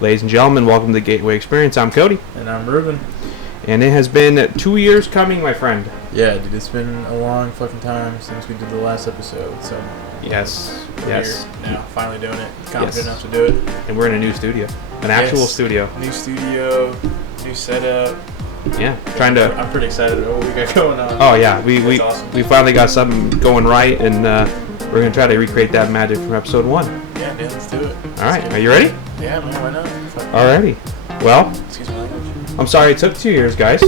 Ladies and gentlemen, welcome to the Gateway Experience. I'm Cody. And I'm Ruben. And it has been 2 years coming, my friend. Yeah, dude, it's been a long fucking time since we did the last episode, so... Yes. Now, finally doing it. Confident enough to do it. And we're in a new studio. An actual studio. New studio, new setup. Yeah, I'm pretty excited about what we got going on. Oh, yeah. We awesome. We finally got something going right, and we're going to try to recreate that magic from episode 1. Yeah, dude, let's do it. All right, are you ready? Yeah, man, why not? Alrighty. Well, excuse my language. I'm sorry it took 2 years, guys.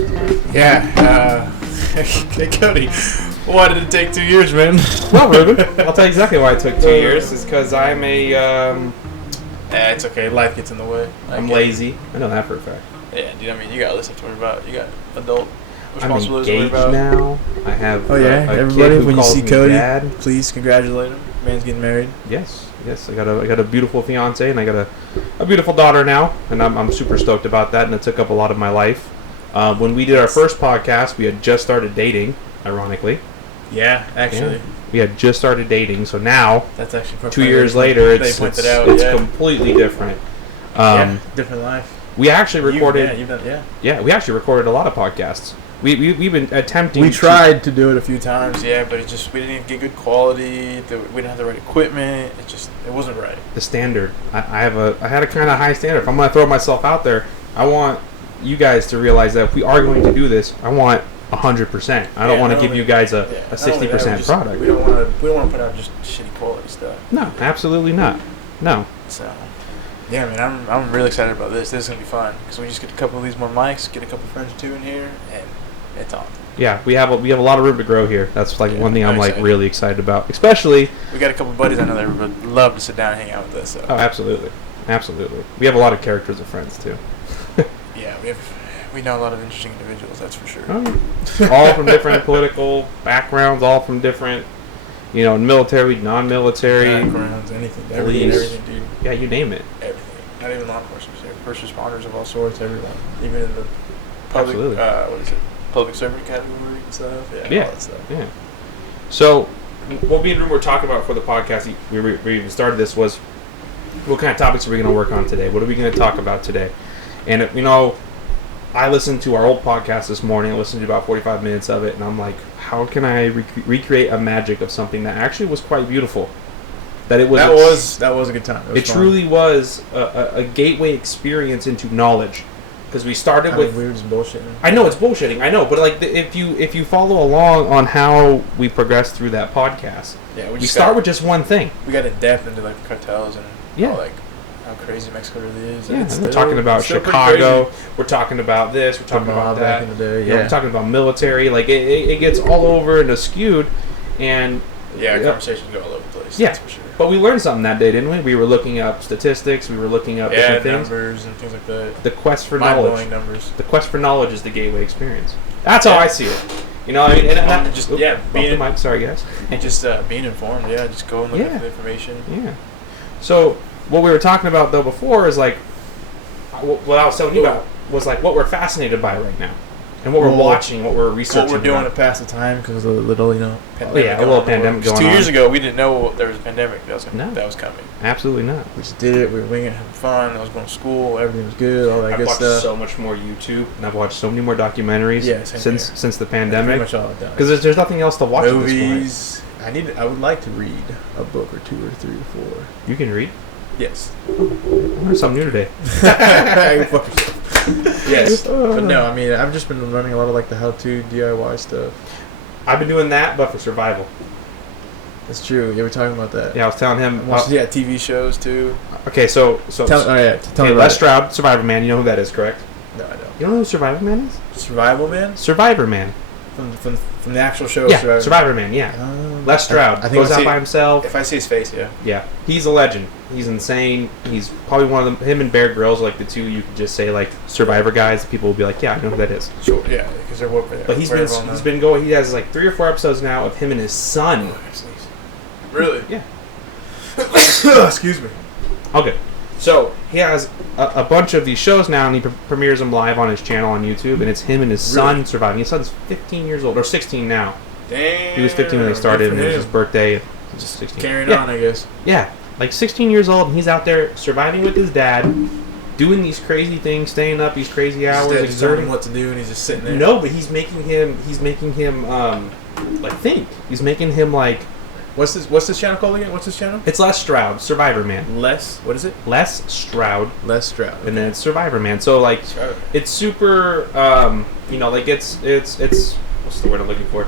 Yeah, hey, Cody, why did it take 2 years, man? Well, Ruben, I'll tell you exactly why it took 2 years. It's because I'm it's okay. Life gets in the way. I'm lazy. I know that for a fact. Yeah, dude, I mean, you got other stuff to worry about. You got adult I'm responsibilities to worry engaged about. now. I have a everybody, kid who when you calls see me Cody, Dad. please congratulate him. Man's getting married. Yes. I got a beautiful fiance, and I got a beautiful daughter now, and I'm super stoked about that. And it took up a lot of my life. When we did our first podcast, we had just started dating. Ironically. Yeah, actually. Yeah. We had just started dating, so now that's actually 2 years later, it's out, completely different. Different life. We actually recorded. Yeah, we actually recorded a lot of podcasts. We've been attempting. We tried to do it a few times, but it just we didn't even get good quality. We didn't have the right equipment. It wasn't right. The standard. I had a kind of high standard. If I'm going to throw myself out there, I want you guys to realize that if we are going to do this, I want 100%. I don't want to give you guys a 60% product. We don't want to put out just shitty quality stuff. No, absolutely not. No. So, yeah, man, I'm really excited about this. This is gonna be fun because we just get a couple of these more mics, get a couple friends or two in here, and it's on. Yeah, we have a lot of room to grow here. That's like one thing I'm like really excited about. Especially we got a couple of buddies I know that would love to sit down and hang out with us. So. Oh, absolutely. We have a lot of characters of friends too. Yeah, we know a lot of interesting individuals. That's for sure. Oh, yeah. All from different political backgrounds. All from different, military, non-military backgrounds, anything, everything, dude. Yeah, you name it. Everything. Not even law enforcement, first responders of all sorts. Everyone, even in the public. Absolutely. Public servant category and stuff. Yeah. All that stuff. Yeah. So, what me and Ruben were talking about for the podcast, we even started this, was what kind of topics are we going to work on today? What are we going to talk about today? And, I listened to our old podcast this morning. I listened to about 45 minutes of it, and I'm like, how can I recreate a magic of something that actually was quite beautiful? That was a good time. It truly was a gateway experience into knowledge. Because we started with... We were just bullshitting. I know, it's bullshitting. I know, but like if you follow along on how we progress through that podcast, we start with just one thing. We got in depth into like cartels and how crazy Mexico really is. Yeah, we're talking about Chicago. We're talking about this. We're talking about that. Back in the day, we're talking about military. Like it gets all over and skewed, and conversations go all over the place. Yeah, that's for sure. But we learned something that day, didn't we? We were looking up statistics. We were looking up different things. Numbers and things like that. The quest for knowledge. Numbers. The quest for knowledge is the gateway experience. That's how I see it. Being mic. Sorry, guys. Just being informed. Yeah, just go and look at the information. Yeah. So what we were talking about though before is like what I was telling you about was like what we're fascinated by right now. And what we're watching, what we're researching. What we're doing to pass the time because of a little, pandemic. A little pandemic going on. 2 years ago, we didn't know there was a pandemic that was coming. Absolutely not. We just did it. We were winging it, having fun. I was going to school. Everything was good. All that good stuff. I've watched so much more YouTube, and I've watched so many more documentaries since the pandemic. Pretty much all I've done. Because there's nothing else to watch. Movies. At this point. I would like to read a book or two or three or four. You can read? Yes. I learned something new today. Yes. But no, I mean, I've just been learning a lot of like the how-to DIY stuff. I've been doing that, but for survival. That's true. Yeah, we're talking about that. Yeah, I was telling him. TV shows too. Okay, so tell me. Les Stroud, Survivor Man. You know who that is, correct? No, I don't. You don't know who Survivor Man is? Survival Man? Survivor Man. From the actual show. Yeah, Survivor Man. Yeah. Les Stroud. I think goes out by himself. If I see his face, yeah. Yeah, he's a legend. He's insane. He's probably one of them. Him and Bear Grylls are like the two you could just say like Survivor guys. People will be like, yeah, I know who that is. Sure. Yeah, because they're working. But he's been going. He has like 3 or 4 episodes now of him and his son. Really? Yeah. Excuse me. Okay. So he has a bunch of these shows now, and he premieres them live on his channel on YouTube, and it's him and his son surviving. His son's 15 years old, or 16 now. Damn. He was 15 when they started, and it was his birthday. Just 16. Carrying on, I guess. Yeah, like 16 years old, and he's out there surviving with his dad, doing these crazy things, staying up these crazy hours, Just telling him exerting. what to do, and he's just sitting there. No, but he's making him like think. He's making him like. What's this channel called again? What's this channel? It's Les Stroud, Survivor Man. What is it? Les Stroud. Les Stroud. Okay. And then it's Survivor Man. So like, it's super. Like it's what's the word I'm looking for?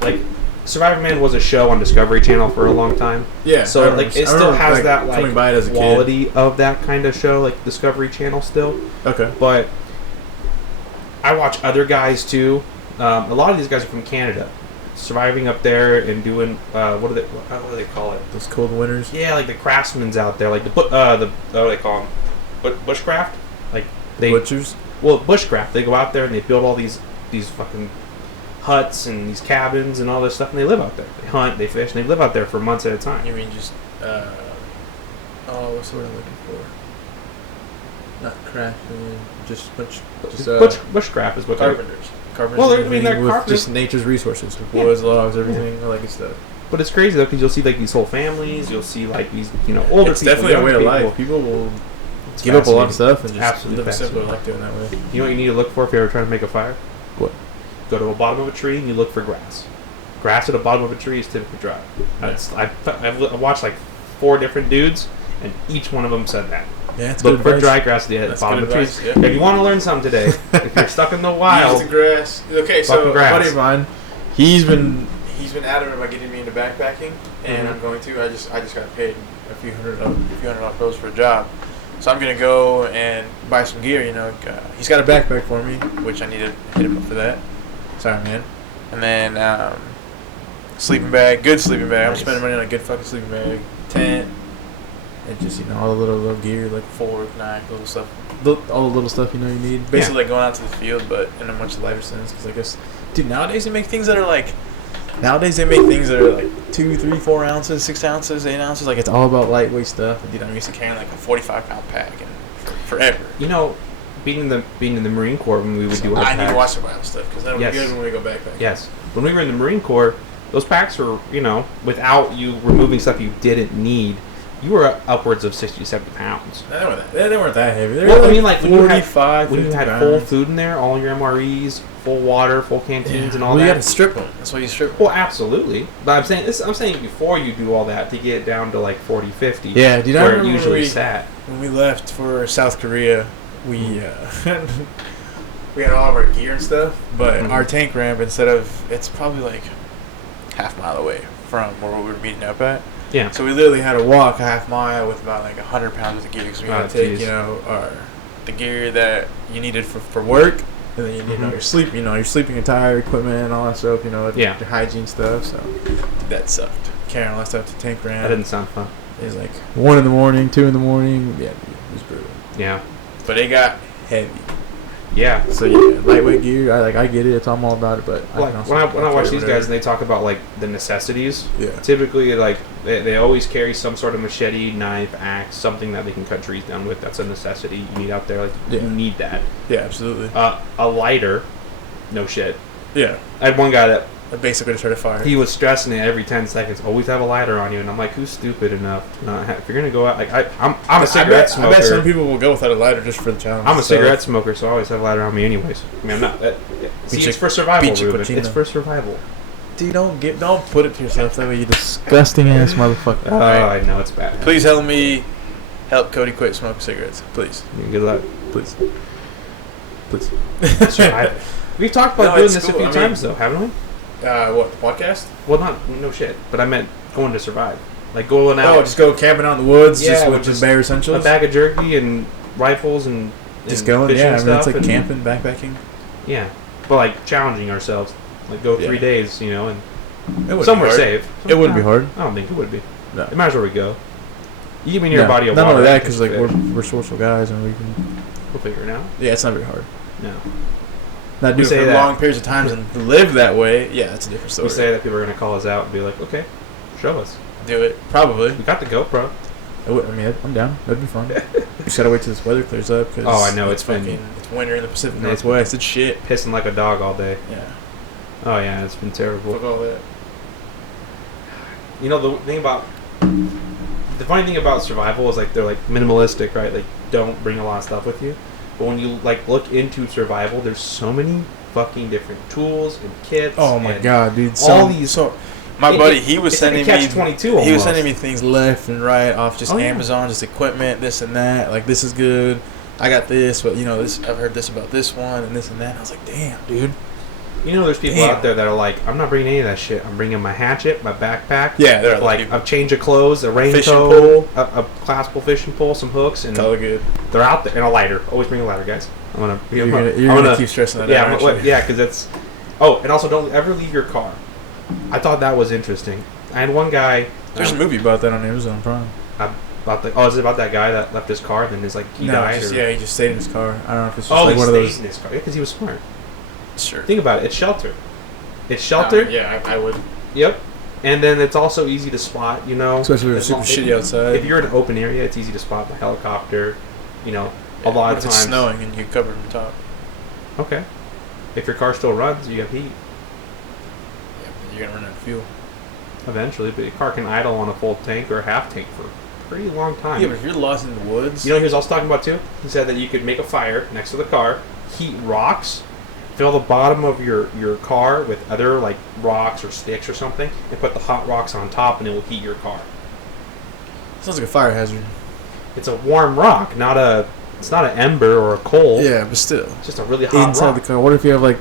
Like, Survivor Man was a show on Discovery Channel for a long time. Yeah. So like, it still has like, that like coming by it as a quality of that kind of show, like Discovery Channel still. Okay. But I watch other guys too. A lot of these guys are from Canada, surviving up there and doing what do they call it? Those cold winters. Yeah, like the craftsmen's out there, like what do they call them? Bushcraft, like they Butchers. Well, bushcraft. They go out there and they build all these fucking huts and these cabins and all this stuff, and they live out there. They hunt, they fish, and they live out there for months at a time. You mean just what's the word I'm looking for? Not crafting, just bushcraft is what carpenters. Well, they're with carpenters. just nature's resources, with woods, logs, everything, all that good stuff. But it's crazy though, because you'll see like these whole families. You'll see like these older It's people. definitely a young way of people. life. People will It's give up a lot of fascinating. stuff and It's just absolutely live a simpler fascinating. life doing that way. You know what you need to look for if you're ever trying to make a fire? What? Go to the bottom of a tree and you look for grass. Grass at the bottom of a tree is typically dry. Yeah. I've watched like 4 different dudes, and each one of them said that. Yeah, it's Look good for advice. dry grass at the bottom of the trees. Yeah. If you want to learn something today, if you're stuck in the wild, Use the grass. Okay, so a grass. buddy of mine, he's been adamant about getting me into backpacking, and Mhm. I'm going to. I just got paid a few hundred dollars for a job, so I'm gonna go and buy some gear. He's got a backpack for me, which I need to hit him up for that. Sorry, man. And then sleeping bag, good sleeping bag. I'm Nice. spending money on a good fucking sleeping bag, tent, and just all the little gear like fork, knife, little stuff, all the little stuff you need. Basically, like going out to the field, but in a much lighter sense. Because I guess, dude, nowadays they make things that are like 2, 3, 4 ounces, 6 ounces, 8 ounces. Like, it's all about lightweight stuff. Dude, I'm used to carrying like a 45-pound pack and forever. being in the Marine Corps when we would do our I need to packs- watch survival stuff because that'll Yes. be good when we go backpacking. Yes. When we were in the Marine Corps, those packs were, without you removing stuff you didn't need, you were upwards of 60, 70 pounds. They weren't that heavy. They were Well, I mean, like, when you had 45, When you 50 had pounds. full food in there, all your MREs, full water, full canteens, and all well, that. you got to strip them. That's why you strip them. Well, absolutely. But I'm saying before you do all that to get it down to like 40, 50. Yeah, dude, I where it remember usually sat. when we left for South Korea, we we had all of our gear and stuff, but Mhm. our tank ramp, it's probably like half mile away from where we were meeting up at. Yeah. So we literally had to walk a half mile with about like 100 pounds of gear because we had to take, geez. the gear that you needed for work, and then Mhm. your sleeping attire, equipment, and all that stuff, Yeah. your hygiene stuff. So that sucked. Carrying all that stuff to tank ramp. That didn't sound fun. It was like 1 in the morning, 2 in the morning. Yeah, dude, it was brutal. Yeah. But it got heavy. Yeah. So yeah, lightweight gear. I get it. I'm all about it. But Like, when I watch these guys and they talk about like the necessities, typically like they always carry some sort of machete, knife, axe, something that they can cut trees down with. That's a necessity you need out there. Like you need that. Yeah, absolutely. A lighter, no shit. Yeah, I had one guy that basically to try to fire. he was stressing it every 10 seconds. Always have a lighter on you, and I'm like, who's stupid enough to not have? If you're gonna go out, like I'm a cigarette smoker. I bet some people will go without a lighter just for the challenge. I'm a cigarette smoker, so I always have a lighter on me, anyways. I mean, I'm not. It's for survival, Ruben. It's for survival. Dude, don't put it to yourself that way, you disgusting ass motherfucker. Oh, I know it's bad. Please help Cody quit smoking cigarettes, please. Good luck, please. Survival. We've talked about doing this a few times, though, haven't we? What, the podcast? Well, no shit, but I meant going to survive, like going out. Oh, just go camping out in the woods, Yeah, with just bare essentials. A bag of jerky and rifles and just going. fishing Yeah, I mean, it's stuff like and, camping, backpacking. Yeah, but like challenging ourselves, like go 3 days, and somewhere safe. It wouldn't be hard. I don't think it would be. No. It matters where we go. You give me your body of not water. only that, because like we're social guys and we can. We'll figure it out. Yeah, it's not very hard. No. Not do it for long periods of times and live that way. Yeah, that's a different story. We say that people are gonna call us out and be like, "Okay, show us." Do it. Probably. We got the GoPro. I'm down. That'd be fun. Just gotta wait till this weather clears up. Cause I know it's winter in the Pacific Northwest. It's shit. Pissing like a dog all day. Yeah. Oh yeah, it's been terrible. Fuck all that. The funny thing about survival is like they're like minimalistic, right? Like don't bring a lot of stuff with you. But when you like look into survival, there's so many fucking different tools and kits. Oh my god, dude! All these. My buddy, he was sending me. Catch-22 he was sending me things left and right off just Oh, yeah. Amazon, just equipment, this and that. Like, this is good. I got this, but this. I've heard this about this one and this and that. And I was like, damn, dude. There's people out there that are like, I'm not bringing any of that shit. I'm bringing my hatchet, my backpack. Yeah, they're like a change of clothes, a fishing raincoat, a collapsible fishing pole, some hooks, and totally good. They're out there, and a lighter. Always bring a lighter, guys. You're gonna keep stressing that. Yeah, because it's. Oh, and also don't ever leave your car. I thought that was interesting. I had one guy. There's a movie about that on Amazon Prime. Is it about that guy that left his car and then he died? He just stayed in his car. I don't know if it's just one of those. In his car because he was smart. Sure. Think about it. It's sheltered. It's sheltered. I would. Yep. And then it's also easy to spot. Especially if it's super shitty outside. If you're in an open area, it's easy to spot by helicopter. A lot of times. If it's snowing and you cover the top. Okay. If your car still runs, you have heat. Yeah, but you're gonna run out of fuel. Eventually, but your car can idle on a full tank or a half tank for a pretty long time. Yeah, but if you're lost in the woods... He was also talking about, too? He said that you could make a fire next to the car, heat rocks, fill the bottom of your car with other, like, rocks or sticks or something, and put the hot rocks on top, and it will heat your car. Sounds like a fire hazard. It's a warm rock, it's not an ember or a coal. Yeah, but still. It's just a really hot inside rock. the car. What if you have, like,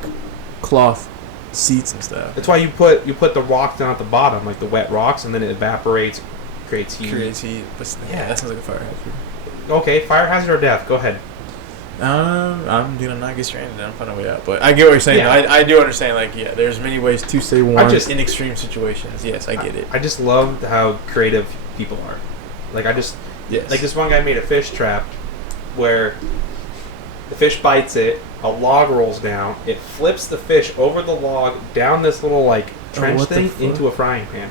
cloth seats and stuff? That's why you put the rocks down at the bottom, like the wet rocks, and then it evaporates, creates heat. But yeah, that sounds like a fire hazard. Okay, fire hazard or death? Go ahead. I'm gonna not get stranded. I'm finding a way out. But I get what you're saying. Yeah. I do understand. Like, yeah, there's many ways to stay warm in extreme situations. Yes, I get it. I just love how creative people are. Like yes. Like this one guy made a fish trap where the fish bites it, a log rolls down, it flips the fish over the log down this little like trench thing into a frying pan.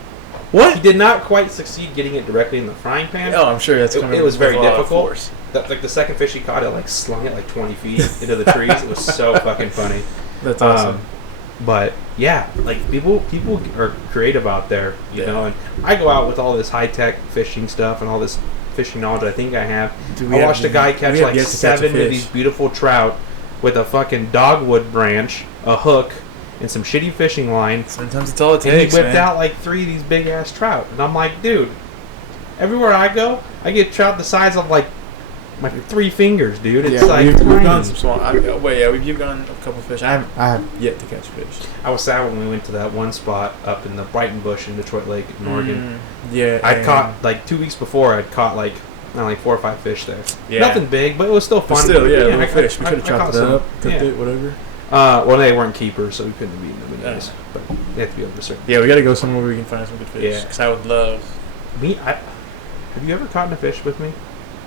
What? He did not quite succeed getting it directly in the frying pan. Oh, I'm sure that's coming. It was very difficult. Force. Like the second fish he caught, it like slung it like 20 feet into the trees. It was so fucking funny. That's awesome. But yeah, like people are creative out there, you know. And I go out with all this high tech fishing stuff and all this fishing knowledge I think I have. I watched a guy catch like 7 of these beautiful trout with a fucking dogwood branch, a hook, and some shitty fishing line. Sometimes it's all it takes. And he whipped out like 3 of these big ass trout, and I'm like, dude, everywhere I go, I get trout the size of like my 3 fingers, dude. It's we've gone some small. You've gone a couple fish. I have yet to catch fish. I was sad when we went to that one spot up in the Brighton Bush in Detroit Lake in Oregon. Yeah, I caught like 2 weeks before. I'd caught like 4 or 5 fish there. Yeah. Nothing big, but it was still fun. But still, little fish. We could have chopped it up, cooked it, whatever. Well, they weren't keepers, so we couldn't have eaten them anyways. But they have to be over a certain. Yeah, we got to go somewhere where we can find some good fish. Yeah, because I would love. Have you ever caught a fish with me?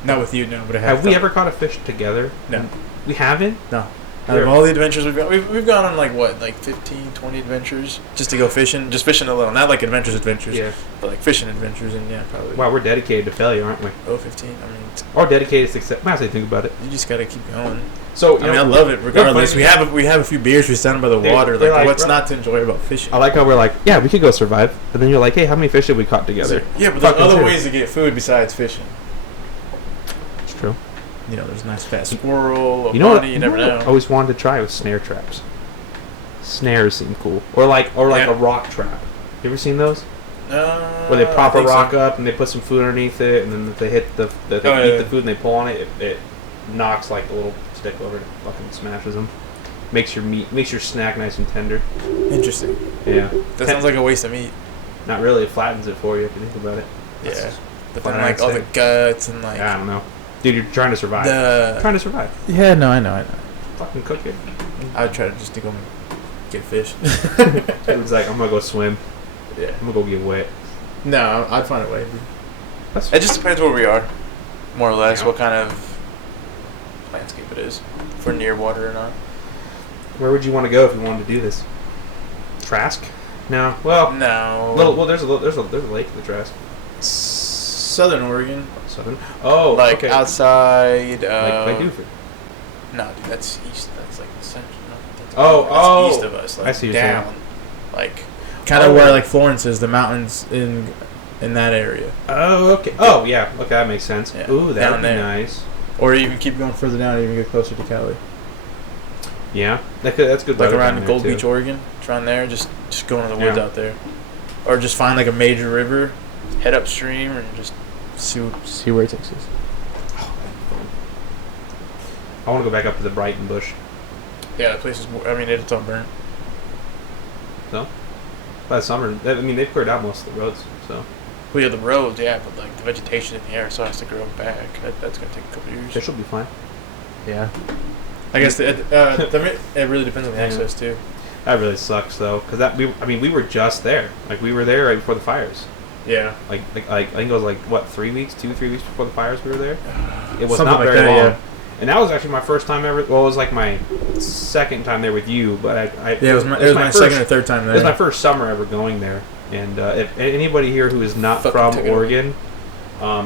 Not with you, no. But I have we ever caught a fish together? No. We haven't? No. Out of all the adventures we've gone on like 15, 20 adventures just to go fishing, just fishing alone, not like adventures, but like fishing adventures, and yeah, probably. Wow, we're dedicated to failure, aren't we? 15. I mean, or dedicated to success. Might as well think about it. You just gotta keep going. So I love it. Regardless, we have a few beers. We're standing by the water. Like, what's not to enjoy about fishing? I like how we're like, yeah, we could go survive, and then you're like, hey, how many fish did we caught together? Yeah, but there's other ways to get food besides fishing. It's true. There's a nice fat squirrel, you know bunny, you never know. I always wanted to try with snare traps. Snares seem cool. Or like a rock trap. You ever seen those? Where they prop a rock up and they put some food underneath it, and then if they hit the food and they pull on it, it knocks like a little stick over and fucking smashes them. Makes your snack nice and tender. Interesting. Yeah. That sounds like a waste of meat. Not really. It flattens it for you if you think about it. Yeah. But then like all the guts and like. I don't know. Dude, you're trying to survive. Trying to survive. Yeah, no, I know. Fucking cook it. I would try to just go and get fish. It was like, I'm gonna go swim. Yeah. I'm gonna go get wet. No, I'd find a way. It just depends where we are, more or less, what kind of landscape it is. If we're near water or not. Where would you want to go if you wanted to do this? Trask? No. Well, no. There's a lake in the Trask. Southern Oregon. Southern. Oh, like okay. outside. Like Duford. No, dude, that's east. That's like central. No, that's east of us. Like, I see. Down, like kind of where like Florence is, the mountains in that area. Oh, okay. Oh, yeah. Okay, that makes sense. Yeah. Ooh, that would be there. nice. Or even keep going further down and even get closer to Cali. Yeah, that's good. Like weather around down Gold there, too. Beach, Oregon. It's around there. Just go into the woods Yeah. out there. Or just find like a major river, head upstream, and just see where it takes us. I want to go back up to the Brighton Bush. Yeah, the place is. I mean, it's all burnt. So, by the summer, I mean they've cleared out most of the roads. So Well, yeah, the roads, yeah, but like the vegetation in the air still has to grow back. That's gonna take a couple years. they should be fine. Yeah. I guess it really depends on the Yeah. access too. That really sucks though, because we were just there. Like we were there right before the fires. Yeah. Like I think it was like what 3 weeks, 2-3 weeks before the fires we were there. It was Something not like very that, long. yeah. And that was actually my first time ever. Well, it was like my second time there with you, but Yeah, it was my second or third time there. It was my first summer ever going there. And if anybody here who is not Fucking from took it Oregon,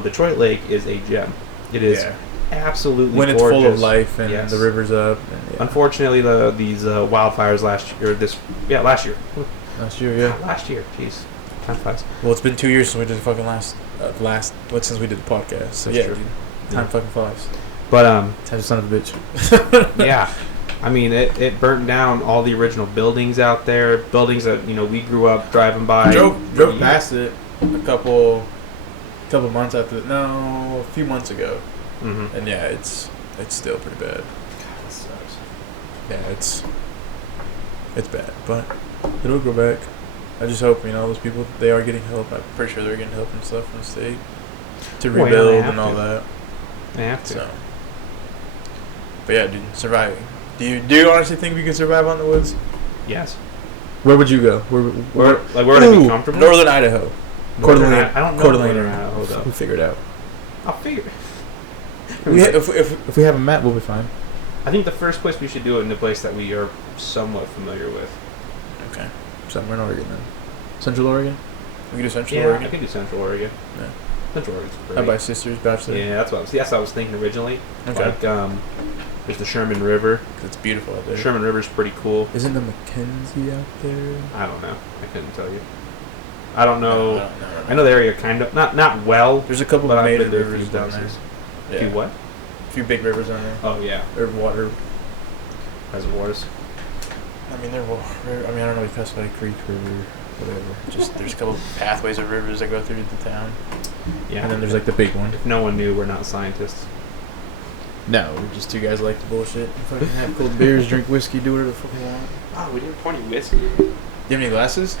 Detroit Lake is a gem. It is absolutely when it's gorgeous. full of life and Yes. the river's up. And, yeah. Unfortunately, these wildfires last year. Last year. Last year, yeah. Last year, jeez, time flies. Well, it's been 2 years since we did the fucking since we did the podcast. So That's yeah, true. dude, time fucking flies. But Time son of a bitch. yeah, I mean it burnt down all the original buildings out there. Buildings that we grew up driving by. Drove past it a couple months after. No, a few months ago. Mm-hmm. And yeah, it's still pretty bad. That sucks. Yeah, it's bad, but it'll go back. I just hope those people, they are getting help. I'm pretty sure they're getting help and stuff from the state to Well, yeah, rebuild they have and all to. that. They have to. So, but yeah, dude, surviving. Do you honestly think we can survive on the woods? Yes. Where would you go? Where would I be comfortable? Northern Idaho. Coeur d'Alene. I don't know Coeur d'Alene. Northern Idaho, though. We'll figure it out. I'll figure. If we have a map, we'll be fine. I think the first place we should do it in a place that we are somewhat familiar with. Okay. Somewhere in Oregon then. Central Oregon? We can do Central Yeah, Oregon? I could do Central Oregon. Yeah. Central Oregon's How great. about Sister's Bachelor? Yeah, that's what I was thinking originally. Okay. Like there's the Sherman River. 'Cause it's beautiful out there. Sherman River's pretty cool. Isn't the Mackenzie out there? I don't know. I couldn't tell you. I don't know. No. I know the area kind of not well. There's a couple but of I've major been to a rivers few down there. places. Yeah. Few what? A few big rivers down there. Oh yeah, Or water. reservoirs. I mean, I don't know if that's like Creek River, whatever. Just there's a couple of pathways of rivers that go through the town. Yeah. And then there's like the big one. If no one knew, we're not scientists. No, we're just two guys like to bullshit. Fucking have cold beers, drink whiskey, do whatever the fuck we want. Oh, we didn't pour any whiskey. You have any glasses?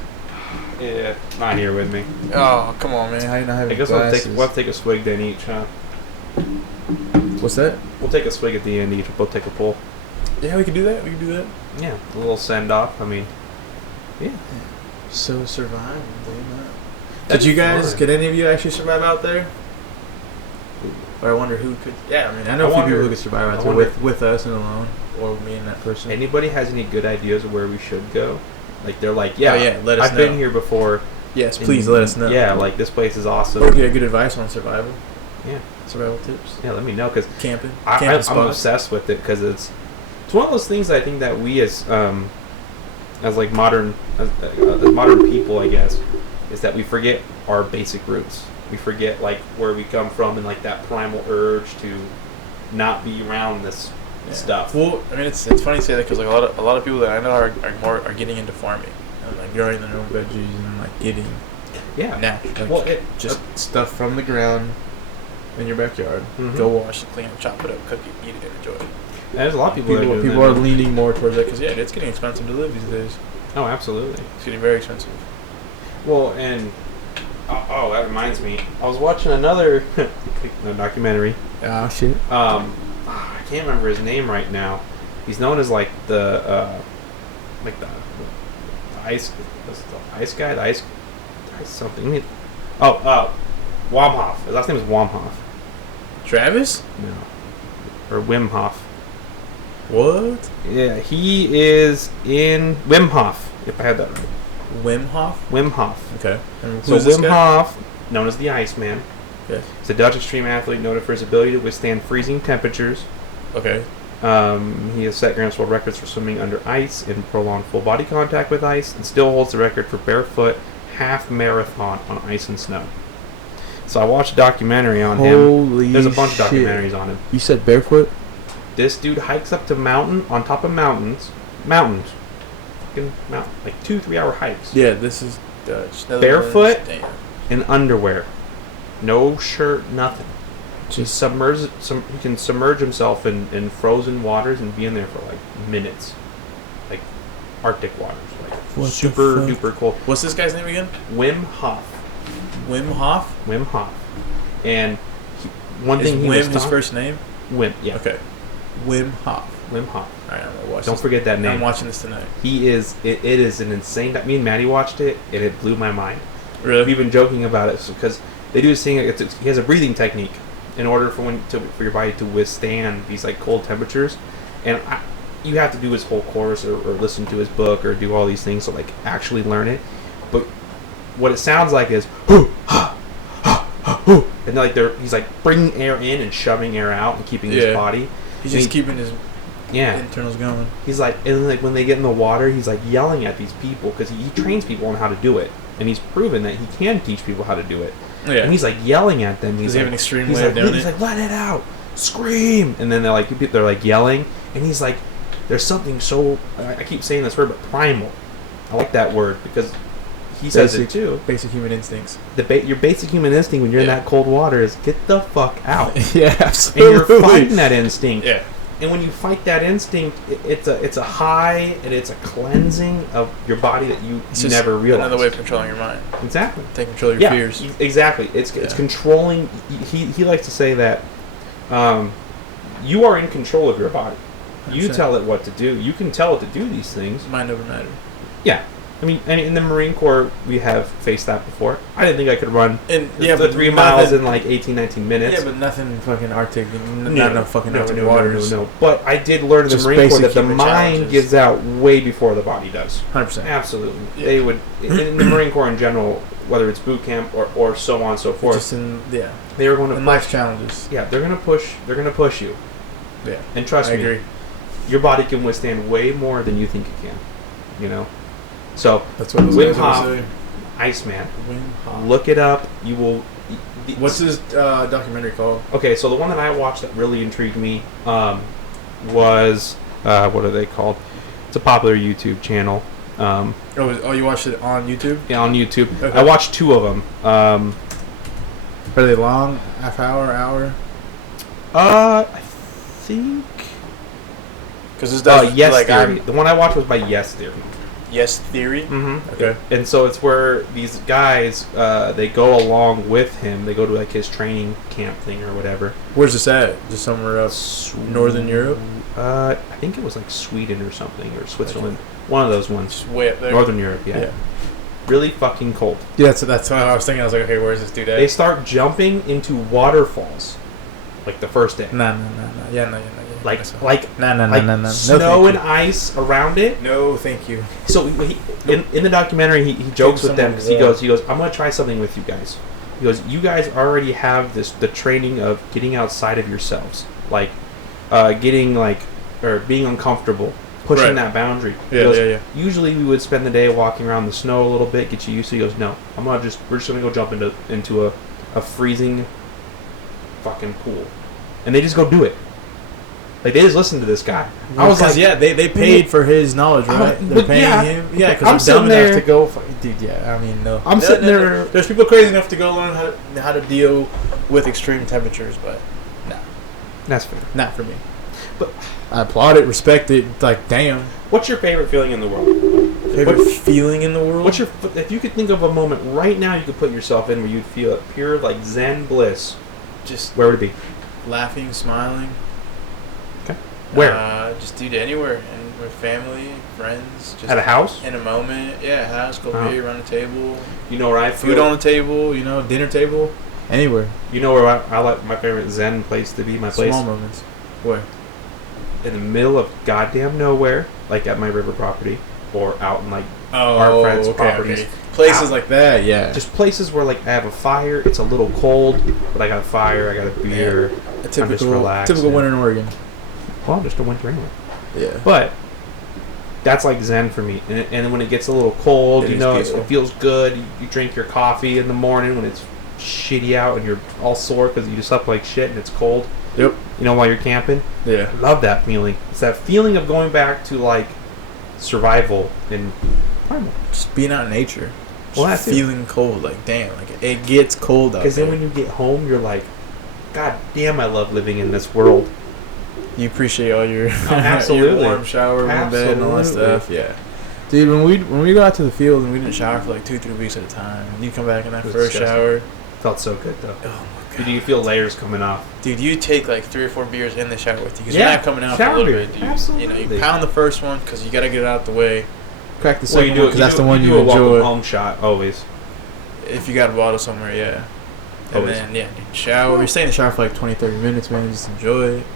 Yeah, not here with me. Oh, come on, man. How you not have I any guess glasses? we'll have to take a swig then each, huh? What's that? We'll take a swig at the end each. We'll both take a pull. Yeah, we can do that. We can do that. Yeah, a little send off. I mean, yeah. So survive. That's Did you guys? fun. Could any of you actually survive out there? Or I wonder who could. Yeah, I mean, I know I a few wonder- people who could survive out I there wonder- with us and alone, or me and that person. Anybody has any good ideas of where we should go? Like they're like, yeah, Oh, yeah, let us I've been know. here before. Yes, and please let us know. Yeah, like this place is awesome. Or get good advice on survival. Yeah, Survival tips. yeah. Let me know because Camping. I'm spots. obsessed with it because it's one of those things I think that we as like modern people, I guess, is that we forget our basic roots. We forget like where we come from and like that primal urge to not be around this stuff. Well, I mean, it's funny to say that because like a lot of people that I know are getting into farming and like growing their own veggies and like getting natural, like, Well, just stuff from the ground in your backyard. Mhm. Go wash it, clean it, chop it up, cook it, eat it, and enjoy it. There's a lot of people. that are doing People that are now. leaning more towards that because it's getting expensive to live these days. Oh, absolutely. It's getting very expensive. Well, and that reminds me. I was watching another documentary. Oh shit. I can't remember his name right now. He's known as like the ice guy, the ice something. Wamhoff. His last name is Wamhoff. Travis? No. Or Wim Hof. What? Yeah, he is in Wim Hof. If I had that right. Wim Hof? Wim Hof. Okay. And So who's this Wim guy? Hof, known as the Iceman, Yes. is a Dutch extreme athlete noted for his ability to withstand freezing temperatures. Okay. He has set Guinness World Records for swimming under ice and prolonged full body contact with ice, and still holds the record for barefoot half marathon on ice and snow. So I watched a documentary on Holy him. There's a bunch of shit. documentaries on him. You said barefoot? This dude hikes up to on top of mountains, fucking mountain, like 2-3 hour hikes. Yeah, this is Barefoot Damn. in underwear, no shirt, nothing. He Just he can submerge himself in frozen waters and be in there for like minutes, like Arctic waters, like What super the fuck? duper cold. What's this guy's name again? Wim Hof. Wim Hof. Wim Hof. And one Is thing he Wim was his talking- first name? Wim, yeah. Okay. Wim Hof. Wim Hof. Alright, I'm gonna watch Don't this. forget that name. I'm watching this tonight. He is. It is an insane. Me and Maddie watched it, and it blew my mind. Really? We've been joking about it because they do this thing. He has a breathing technique in order for your body to withstand these like cold temperatures, and you have to do his whole course or listen to his book or do all these things to like actually learn it. But what it sounds like is and like he's like bringing air in and shoving air out and keeping his body. He's just keeping his Yeah. internals going. He's like, and like when they get in the water, he's like yelling at these people because he trains people on how to do it, and he's proven that he can teach people how to do it. Yeah. And he's like yelling at them. Does He's he like, have an extreme he's way like, of doing he's it? like, let it out, scream, and then they're like yelling, and he's like, there's something so I keep saying this word, but primal. I like that word because he says it too. Basic human instincts. Your basic human instinct when you're in that cold water is get the fuck out. yeah, And absolutely. you're fighting that instinct. Yeah. And when you fight that instinct, it's a high and it's a cleansing of your body that you It's just never realized. another way of controlling your mind. Exactly. Take control of your fears. Exactly. It's controlling. He likes to say that you are in control of your body. You 100%. tell it what to do. You can tell it to do these things. Mind over matter. Yeah. I mean, in the Marine Corps, we have faced that before. I didn't think I could run the 3 miles in like 18, 19 minutes. Yeah, but nothing fucking Arctic. Not enough fucking Arctic no, waters. No. But I did learn in the Just Marine Corps basic that the human mind challenges. gives out way before the body does. 100%. Absolutely. Yeah. They would, in the Marine Corps in general, whether it's boot camp or so on and so forth, Just in, yeah. they are going to And life challenges. Yeah, they're going to push. They're going to push you. Yeah. And trust I me, agree. your body can withstand way more than you think it can. You know. So That's what those Wim guys always Hof, say. Iceman. Wim Hof. Look it up. You will. What's this documentary called? Okay, so the one that I watched that really intrigued me was what are they called? It's a popular YouTube channel. You watched it on YouTube? Yeah, on YouTube. Okay. I watched 2 of them. Are they long? Half hour? I think. Because this does Yes like Theory. The one I watched was by Yes Theory. Yes Theory. Mm-hmm. Okay. And so it's where these guys they go along with him. They go to like his training camp thing or whatever. Where's this at? Just somewhere else? Northern Europe? I think it was like Sweden or something or Switzerland. One of those ones. Just way up there. Northern Europe, yeah. Really fucking cold. Yeah, that's what I was thinking. I was like, okay, where's this dude at? They start jumping into waterfalls like the first day. No. Yeah, no. Like No. snow and ice around it. No, thank you. So in the documentary, he jokes with them because he someone goes, I'm gonna try something with you guys. He goes, you guys already have the training of getting outside of yourselves, like getting like or being uncomfortable, pushing Right. that boundary. He Yeah, goes, yeah. Usually we would spend the day walking around the snow a little bit, get you used to it. He goes, no, we're just gonna go jump into a freezing fucking pool, and they just go do it. Like they just listen to this guy. I was like, yeah, they paid for his knowledge, right? They're but paying yeah, him. Yeah, I'm because I'm sitting dumb there- enough to go. Dude, yeah, I mean, no. I'm sitting there- There's people crazy enough to go learn how to deal with extreme temperatures, but That's fair. not for me. But I applaud it, respect it. Like, damn. what's your favorite feeling in the world? Favorite feeling in the world? If you could think of a moment right now you could put yourself in where you'd feel a pure like Zen bliss, just where would it be? laughing, smiling. Okay. Where? Just dude, anywhere, and with family, friends. Just At a house? in a moment. Yeah, house, go Uh-huh. beer, around the table, You know where I feel? food on the table. Dinner table. Anywhere. You know where I like my favorite Zen place to be? My place Small moments. Where? in the middle of goddamn nowhere, like at my river property, or out in like Oh, our friends' properties. Places Out. like that, yeah. Just places where like I have a fire. It's a little cold, but I got a fire. I got a beer. a just typical relaxing. winter in Oregon. Well, just a winter anyway. Yeah. But that's like Zen for me. And when it gets a little cold, It you is know, peaceful. it feels good. You drink your coffee in the morning when it's shitty out and you're all sore because you just slept like shit and it's cold. Yep. You know, while you're camping. Yeah. I love that feeling. It's that feeling of going back to like survival and primal. Just being out in nature. Well, Just that's feeling cold. Like, damn, like it gets cold out there. Because then when you get home, you're like, God damn, I love living in this world. You appreciate all your, absolutely. your warm shower in bed and all that stuff. Yeah. Dude, when we go out to the field and we didn't shower for like 2-3 weeks at a time, and you come back in that first shower. Felt so good though. Oh my god. Dude, you feel layers coming off. Dude, you take like 3 or 4 beers in the shower with you because Yeah, you're not coming out for a shower little beer. bit. Dude. Absolutely. You know, you pound the first one because you got to get it out the way. Crack the Well, second one because that's the one you do a welcome enjoy. home shot always. If you got a bottle somewhere, yeah. And Always. then, yeah, dude, shower. You stay in the shower for like 20-30 minutes, man. Just enjoy it.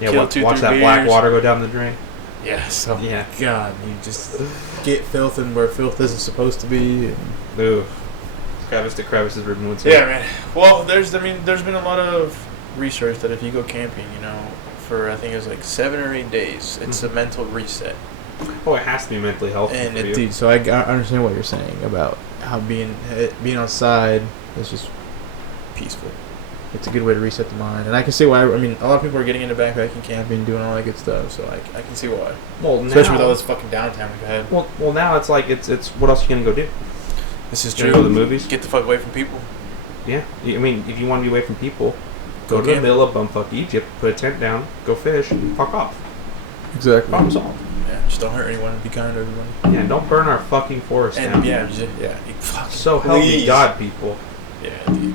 Yeah, Kill watch 2-3 that black beers. water go down the drain. Yeah, so Yeah. God, you just get filth in where filth isn't supposed to be. And Ooh. Crevice to crevice, as Ruben would say. yeah, man. Well, there's been a lot of research that if you go camping, you know, for I think it was like 7 or 8 days, it's a mental reset. Oh, it has to be mentally healthy And for you. dude, so I understand what you're saying about how being outside is just peaceful. It's a good way to reset the mind, and I can see why. I mean, a lot of people are getting into backpacking, camping, doing all that good stuff. So I can see why. Well, Especially now, with all this fucking downtime we've had. well, now it's like it's what else are you gonna go do? This is You gonna true. go to the movies? Get the fuck away from people. Yeah, I mean, if you want to be away from people, go to the camping. middle of bumfuck Egypt, put a tent down, go fish, and fuck off. Exactly. Problem solved. Yeah, just don't hurt anyone. Be kind to everyone. Yeah, and don't burn our fucking forest And down. yeah, you fucking So help me please. God, people. Yeah, dude.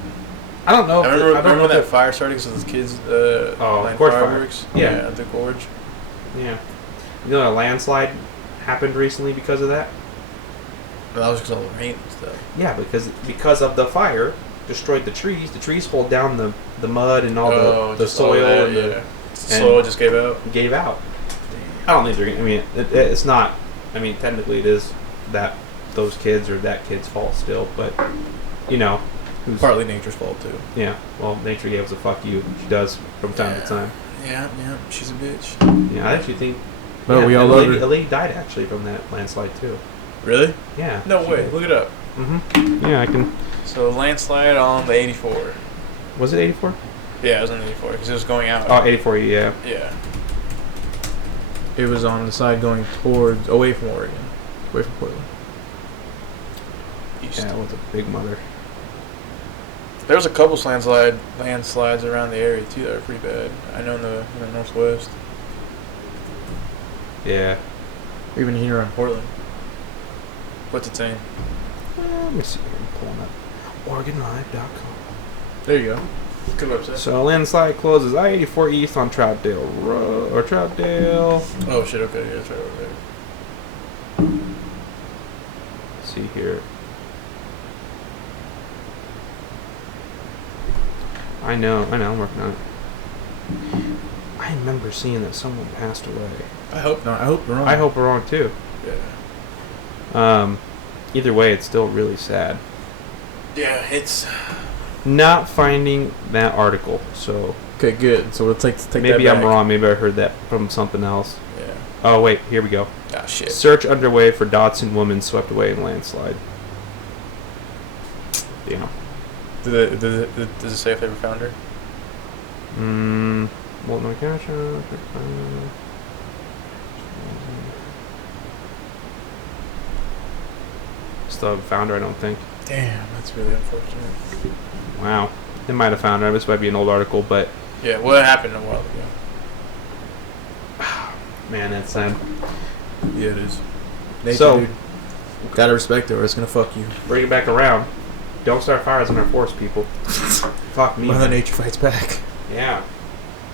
I don't know. I remember know when that if fire started because those kids lighting gorge fire. fireworks. Yeah. At the gorge. Yeah. You know, a landslide happened recently because of that. But that was because of all the rain and stuff. Yeah, because of the fire destroyed the trees. The trees hold down the mud and all the just soil all that, and yeah. the Soil just gave out. gave out. I don't think they're. I mean, it's not. I mean, technically, it is those kids or that kid's fault still, but you know, Partly nature's fault too. yeah. Well, nature gave us a fuck you. She does from time to time. Yeah, she's a bitch. Yeah, I actually think. But yeah, we all and love a her. lady died actually from that landslide too. Really? Yeah. No she way. did. Look it up. Yeah, I can. So landslide on the 84. Was it 84? Yeah, it was on the 84 because it was going out. Oh, 84. Yeah. Yeah. It was on the side going away from Oregon, away from Portland. East. Yeah, it was a big mother. There was a couple landslides around the area too that were pretty bad. I know in the northwest, Yeah. even here in Portland. What's it saying? Let me see. I'm pulling up OregonLive.com. There you go. Good website. So landslide closes I-84 east on Troutdale Road or Troutdale. Oh shit! Okay, yeah, it's right over there. Let's see here. I know. I'm working on it. I remember seeing that someone passed away. I hope not. I hope we're wrong. I hope we're wrong too. Yeah. Either way, it's still really sad. Yeah, it's. Not finding that article, so Okay, good. So we'll take maybe that I'm back. wrong. Maybe I heard that from something else. Yeah. Oh wait, here we go. Ah shit. Search underway for Dotson woman swept away in landslide. Damn. Does it say if they ever found her? Well, no cash. Still haven't found her, I don't think. Damn, that's really unfortunate. Wow. They might have found her. This might be an old article, but Yeah, well, it happened a while ago. man, that's sad. Yeah, it is. Nature, So- dude. Gotta respect it or it's gonna fuck you. Bring it back around. Don't start fires in our forest, people. Fuck me. Mother Nature fights back. Yeah.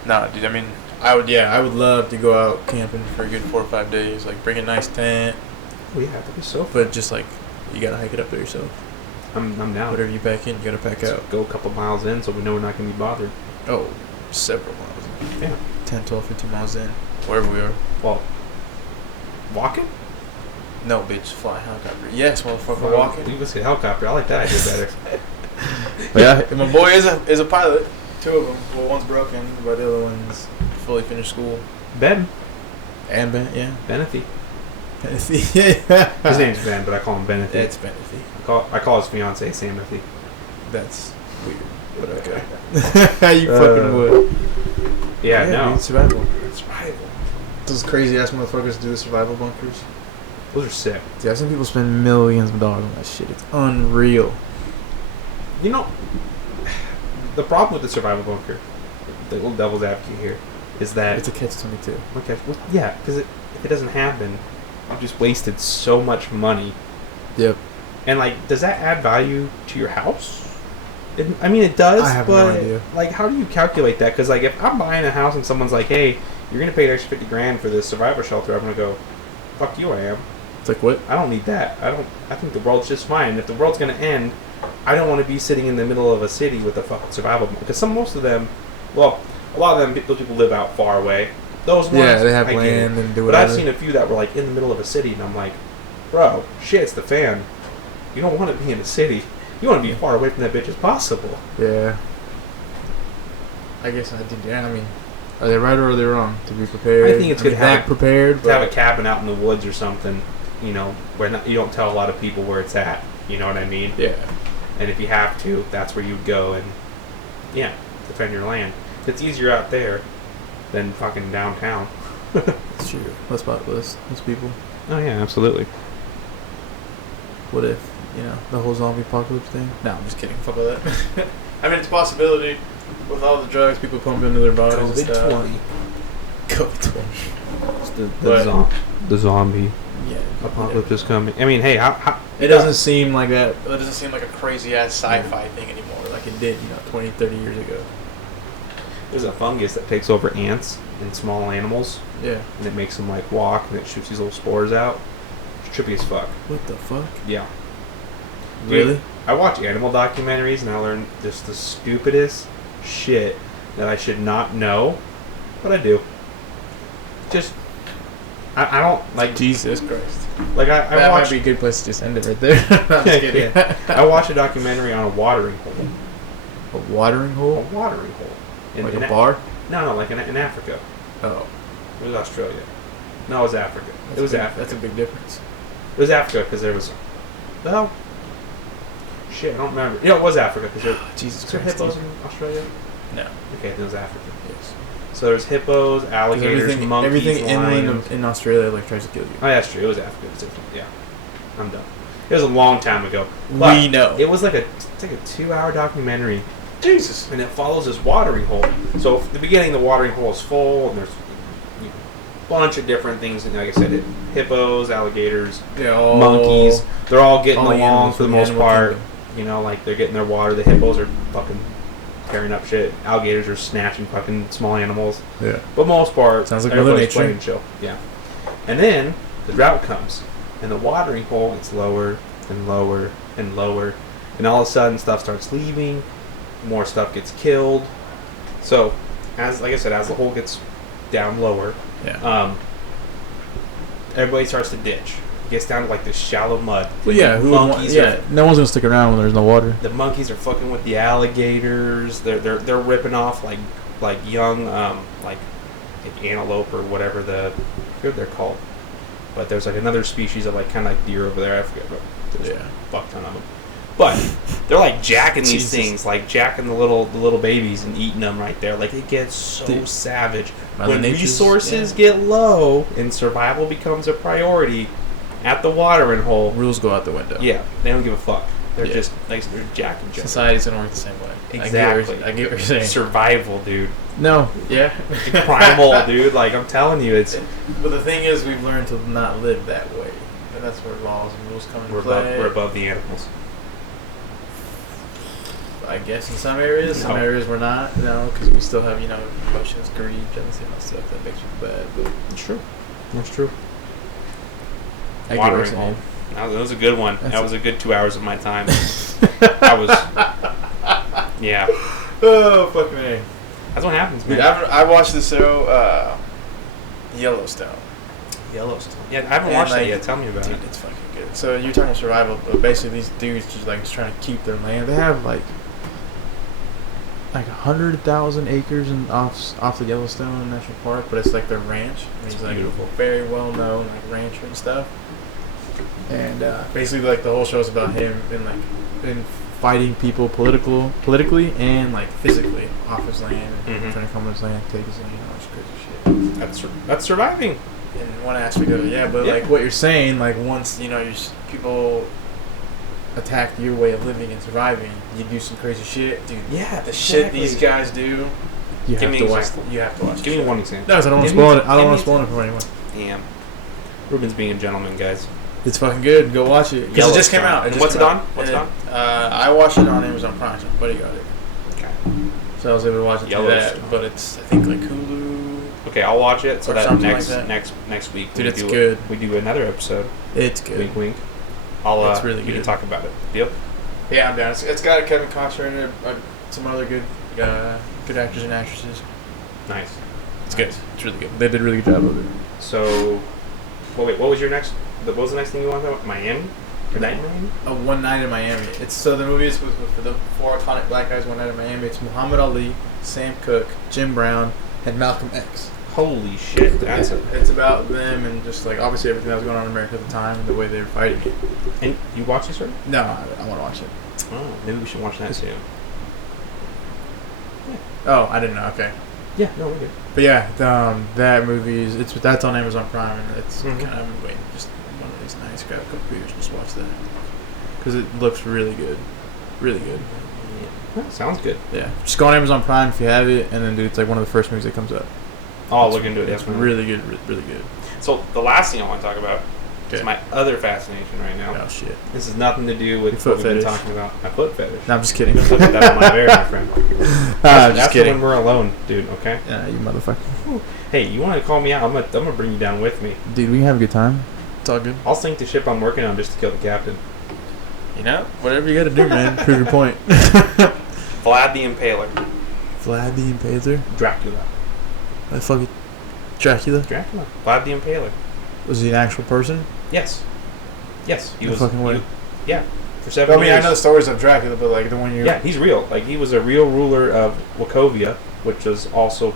Nah, dude, I mean, I would love to go out camping for a good 4 or 5 days. Like, bring a nice tent, We have to be so. but just like, you gotta hike it up there yourself. I'm down. Whatever you pack in, you gotta pack Let's out. go a couple miles in so we know we're not going to be bothered. Oh, several miles. Yeah. 10, 12, 15 miles in. Wherever we are. Well, walking? No, bitch, fly helicopter. Yes, motherfucker, walking. You just get helicopter. I like that idea better. Yeah, my boy is a pilot. 2 of them. Well, one's broken, but the other one's fully finished school. Ben. And Ben, yeah. Benethy. Yeah. His name's Ben, but I call him Benethy. It's Benethy. I call his fiance Samothy. That's weird. But okay. You fucking would. Yeah, no. Dude, survival. Survival. Those crazy ass motherfuckers do the survival bunkers. Those are sick. Dude, I've seen people spend millions of dollars on that shit. It's unreal. You know, the problem with the survival bunker, the little devil's advocate here, is that It's a catch-22. okay, well, yeah, because if it doesn't happen, you've just wasted so much money. Yep. And like, does that add value to your house? I mean, it does. I have but, no idea. Like, how do you calculate that? Because like, if I'm buying a house and someone's like, "Hey, you're gonna pay an extra $50,000 for this survivor shelter," I'm gonna go, "Fuck you, I am. It's like, what? I don't need that. I think the world's just fine. If the world's gonna end, I don't want to be sitting in the middle of a city with a fucking survival bunker. Because most of them, well, a lot of them, those people live out far away. Those ones, Yeah, they have I get land it. and do But whatever. I've seen a few that were like in the middle of a city, and I'm like, bro, shit's the fan. You don't want to be in a city. You want to be far away from that bitch as possible. Yeah. I guess I did. Yeah, I mean, are they right or are they wrong? To be prepared. I think it's good to have prepared. To have a cabin out in the woods or something, you know, where you don't tell a lot of people where it's at. You know what I mean? Yeah. And if you have to, that's where you'd go and, yeah, defend your land. It's easier out there than fucking downtown. It's true. Less populous. Less people. Oh yeah, absolutely. What if, the whole zombie apocalypse thing? No, I'm just kidding. Fuck with that. I mean, it's a possibility with all the drugs people pump into their bodies and stuff. COVID-20. It's But- the zombie Yeah. apocalypse is coming. I mean, hey, how It doesn't seem like that. It doesn't seem like a crazy ass sci-fi thing anymore, like it did, 20, 30 years ago. there's a fungus that takes over ants and small animals, Yeah. and it makes them like walk, and it shoots these little spores out. It's trippy as fuck. What the fuck? Yeah. Really? Dude, I watch animal documentaries and I learn just the stupidest shit that I should not know, but I do. Just, I don't like. Jesus Christ. Like That I might watched. be a good place to just end it right there. I'm just kidding. Yeah. I watched a documentary on a watering hole. A watering A hole? watering hole. Like a bar? No, like in Africa. Oh. It was Australia. No, it was Africa. It was Africa. That's a big difference. It was Africa because there was. Well, shit, I don't remember. It was Africa because there. Jesus Is there Christ. hippos in Australia? No. Okay, it was Africa. Yes. So there's hippos, alligators, monkeys, everything lions. inland in Australia like tries to kill you. Oh, yeah, that's true. It was Africa. Yeah, I'm done. It was a long time ago. But We know. It was like it's like a 2-hour documentary, Jesus. and it follows this watering hole. So at the beginning, the watering hole is full, and there's a bunch of different things. And like I said, hippos, alligators, Yeah, monkeys. They're all getting all the along animals for the from the most animal part. kingdom. You know, like they're getting their water. The hippos are fucking tearing up shit. Alligators are snatching fucking small animals. Yeah. But most part, Sounds like Mother everybody's Nature. playing chill. Yeah. And then the drought comes, and the watering hole gets lower and lower and lower, and all of a sudden stuff starts leaving, more stuff gets killed. So, like I said, as the hole gets down lower, Yeah. everybody starts to ditch. It gets down to like this shallow mud. Well, yeah. Monkeys no one's gonna stick around when there's no water. The monkeys are fucking with the alligators. They're ripping off like young like antelope or whatever I forget what they're called. But there's like another species of like kind of like deer over there. I forget. But there's Yeah. a fuck ton of them. But they're like jacking these Jesus. things, like jacking the little babies and eating them right there. Like it gets so Dude. savage. Mother When Nature's- resources get low and survival becomes a priority at the watering hole, Rules go out the window. yeah, they don't give a fuck. They're Yeah. just like they're jacking. Society's gonna work the same way. Exactly. I get what you're saying. Survival, dude. No. Yeah. Primal, dude. Like I'm telling you, it's But the thing is, we've learned to not live that way, and that's where laws and rules come into play. we're above the animals. I guess in some areas, some No. areas we're not. Because we still have emotions, greed, jealousy, and all stuff that makes you bad. But That's true. That's true. I get what you're Watering saying. hole. That was a good one. That's That was a good 2 hours of my time. I was. Yeah. Oh fuck me. That's what happens, man. Dude, I watched the show Yellowstone. Yellowstone. Yeah, I haven't And, watched like, it yet. Tell me about Dude, it. it's fucking good. So you're talking survival, but basically these dudes just trying to keep their land. They have like 100,000 acres off the Yellowstone National Park, but it's like their ranch. And he's like beautiful. very well known rancher and stuff. And basically like the whole show is about him in fighting people politically and like physically off his land, and Mhm. trying to come on his land, take his land, all this crazy shit. That's surviving. In one aspect of it, yeah, but Yeah. like what you're saying, like once people attack your way of living and surviving, you do some crazy shit, dude. Yeah, The shit these guys do, you Give have me to an watch. example. You have to watch. Give the me show. one example. No, 'cause I don't want to Give me- spoil it. I don't give want me to spoil it for anyone. Damn. Ruben's being a gentleman, guys. It's fucking good. Go watch it. Because it just came out. And what's it on? What's it on? I watched it on Amazon Prime. So my buddy got it. Okay. So I was able to watch it through Yellowstone. that. But it's, I think, like Hulu. Okay, I'll watch it so Or that something next like that. next week Dude, we it's do good. We do another episode. It's good. Wink, wink. I'll It's really we can good. talk about it. Deal? Yeah, I'm down. It's got Kevin Costner in it. Some other good actors and actresses. Nice. It's good. It's really good. They did a really good job of it. So, well, wait. What was your next? What was the next thing you wanted to talk about? Miami? Or Night in Miami? One Night in Miami. It's so the movie is with for the four iconic black guys. One Night in Miami. It's Muhammad Ali, Sam Cooke, Jim Brown, and Malcolm X. Holy shit! That's it. It's about them and just like obviously everything that was going on in America at the time and the way they were fighting it. And you watch this already? No, I want to watch it. Oh, maybe we should watch that soon. Oh, I didn't know. Okay, Yeah. No, we're good. but yeah, that movie is that's on Amazon Prime and it's Mhm. kind of waiting just one of these nights, grab a couple beers, and just watch that because it looks really good, really good. Yeah. Sounds good. Yeah, just go on Amazon Prime if you have it, and then dude, it's like one of the first movies that comes up. I'll look into it. It's Definitely. really good, really good. So the last thing I want to talk about is Okay. my other fascination right now. Oh shit! This has nothing to do with Your foot what we've been fetish. talking about. My foot fetish. No, I'm just kidding. Don't look at that on my bear, my friend. Just That's kidding. when we're alone, dude. Okay. Yeah, you motherfucker. Hey, you want to call me out? I'm gonna bring you down with me. Dude, we can have a good time. It's all good. I'll sink the ship I'm working on just to kill the captain. You know, whatever you gotta do, man. Prove your point. Vlad the Impaler. Vlad the Impaler? Dracula. That fucking Dracula? Dracula. Vlad the Impaler. Was he an actual person? Yes. Yes, he No was. fucking way. Yeah, for 7 years. the stories of Dracula, but like the one you're. Yeah, he's real. Like he was a real ruler of Wachovia, which was also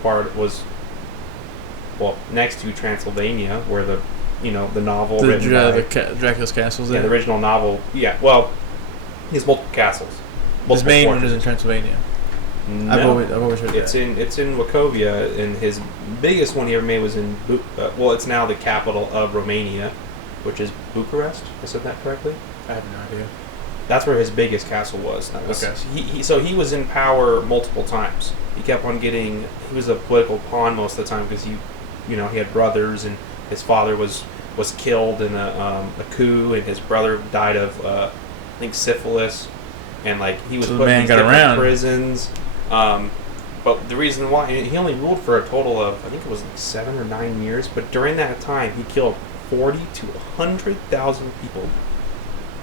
next to Transylvania, where the novel written by Dracula's castles the there. original novel. Yeah, well, he has multiple castles. His Multiple main one fortresses. is in Transylvania. No, I've always heard it's that. in Wachovia, and his biggest one he ever made was in it's now the capital of Romania, which is Bucharest. I said that correctly? I have no idea. That's where his biggest castle was. That was Okay. So he was in power multiple times. He kept on getting. He was a political pawn most of the time because he had brothers, and his father was killed in a coup, and his brother died of I think syphilis, and like he was So the put in man these got different around. prisons. But the reason why he only ruled for a total of I think it was like 7 or 9 years, but during that time he killed 40 to 100,000 people,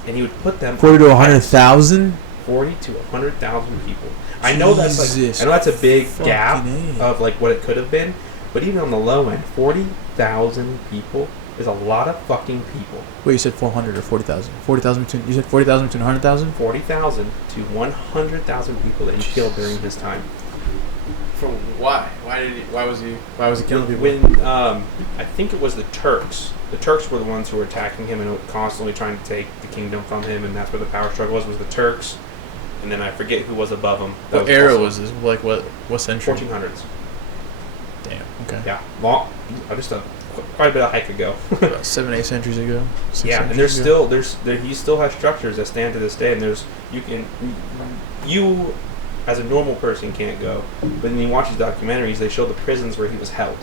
and he would put them 40 to 100,000? 40 to 100,000 people. I know that's Jesus a big gap fucking A. of like what it could have been, but even on the low end, 40,000 people is a lot of fucking people. Wait, you said 400 or 40,000? 40,000 between. You said 40,000 between 100,000? 40,000 to 100,000 people that he killed during his time. For why? Why was he killing people? When I think it was the Turks. The Turks were the ones who were attacking him and were constantly trying to take the kingdom from him, and that's where the power struggle was the Turks. And then I forget who was above him. That What era also was this? Like what century? 1400s. Damn. Okay. Yeah, long. Just quite a bit of hike ago. About 7, 8 centuries ago. Yeah, and there's still he still has structures that stand to this day, and you as a normal person can't go, but when you watch his documentaries, they show the prisons where he was held.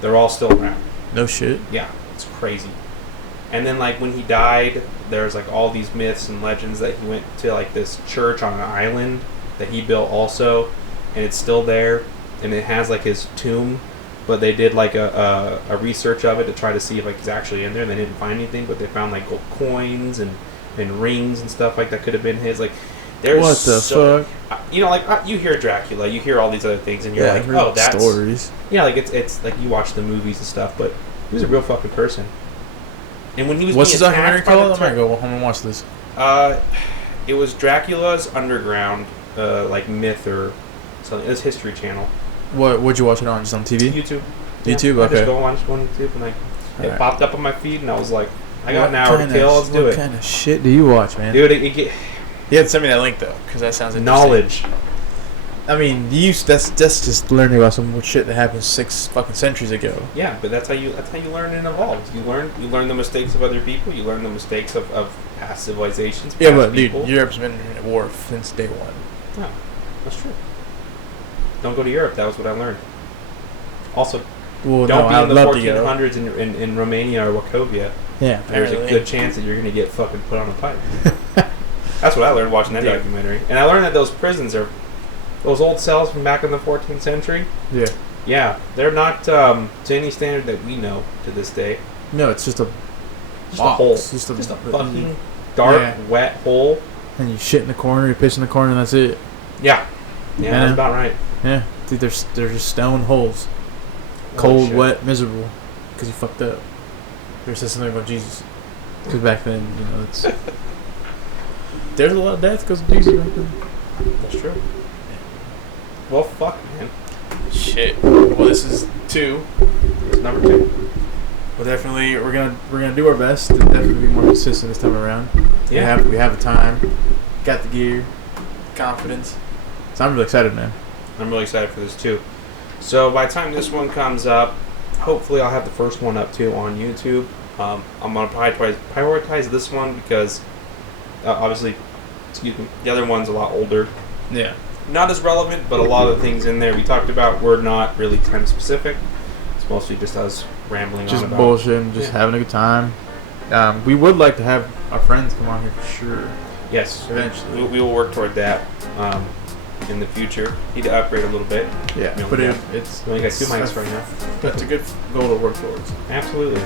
They're all still around. No shit. Yeah, it's crazy. And then like when he died, there's like all these myths and legends that he went to like this church on an island that he built also, and it's still there, and it has like his tomb. But they did like a research of it to try to see if like he's actually in there, and they didn't find anything. But they found like gold coins and rings and stuff like that could have been his. Like, there's What the fuck? You hear Dracula, you hear all these other things, and you're Yeah, like, I've heard oh, that's stories. yeah, like it's like you watch the movies and stuff, but he was a real fucking person. And when he was What's the being documentary attacked by the called? I'm gonna go home and watch this. It was Dracula's Underground, like myth or something. It was History Channel. What'd you watch it on? Just on TV? YouTube. YouTube, I okay. just go on YouTube and like it Alright. popped up on my feed, and I was like, I got an hour to kill. Let's do What it, kind of shit do you watch, man? dude. You had to send me that link though, because that sounds interesting. Knowledge. I mean, that's just learning about some shit that happened 6 fucking centuries ago. Yeah, but that's how you learn and evolve. You learn the mistakes of other people. You learn the mistakes of past civilizations. Yeah, but people. dude, Europe's been at war since day one. Yeah, that's true. Don't go to Europe. That was what I learned. Also, don't be in the 1400s in Romania or Wachovia. Yeah, there's a good chance that you're going to get fucking put on a pipe. That's what I learned watching that documentary. And I learned that those prisons are, those old cells from back in the 14th century. Yeah. Yeah, they're not to any standard that we know to this day. No, it's just a hole. Just a fucking dark, wet hole. And you shit in the corner, you piss in the corner, and that's it. Yeah. Yeah, that's about right. Yeah. Dude, they're just stone holes. Cold, wet, miserable. Because you fucked up. They said something about Jesus. Because back then, it's... There's a lot of death because of Jesus back then. That's true. Well, fuck, man. Shit. Well, this is 2. It's number 2. Well, definitely, we're gonna do our best to definitely be more consistent this time around. Yeah. We have the time, got the gear, confidence. So I'm really excited, man. I'm really excited for this too. So by the time this one comes up, hopefully I'll have the first one up too on YouTube. I'm gonna prioritize this one because obviously, the other one's a lot older. Yeah. Not as relevant, but a lot of the things in there we talked about were not really time specific. It's mostly just us rambling just on about bullshitting, just having a good time. We would like to have our friends come on here for sure. Yes, eventually. We will work toward that in the future. Need to upgrade a little bit. Yeah, but it's we only got 2 mics right now. That's a good goal to work towards. Absolutely.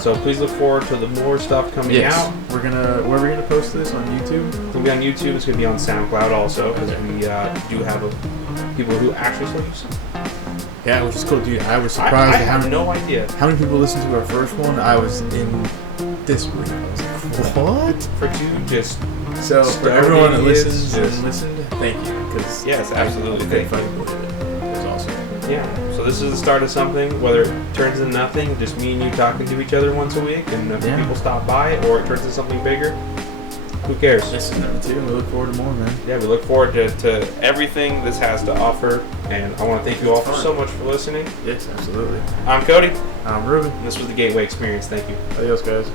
So please look forward to the more stuff coming out. Where are we gonna post this on YouTube? It's gonna be on YouTube. It's gonna be on SoundCloud also because we do have people who actually still use it. Yeah, which is cool, dude. I was surprised. I have no idea how many people listened to our first one. I was in this week. I was like, what? For 2 just. So for everyone that listens and listened, thank you. Cause yes, absolutely. Thank you. It was awesome. Yeah. So this is the start of something. Whether it turns into nothing, just me and you talking to each other once a week, and if people stop by, or it turns into something bigger, who cares? This is number 2. We look forward to more, man. Yeah, we look forward to everything this has to offer, and I want to thank you all so much for listening. Yes, absolutely. I'm Cody. I'm Ruben. And this was the Gateway Experience. Thank you. Adios, guys.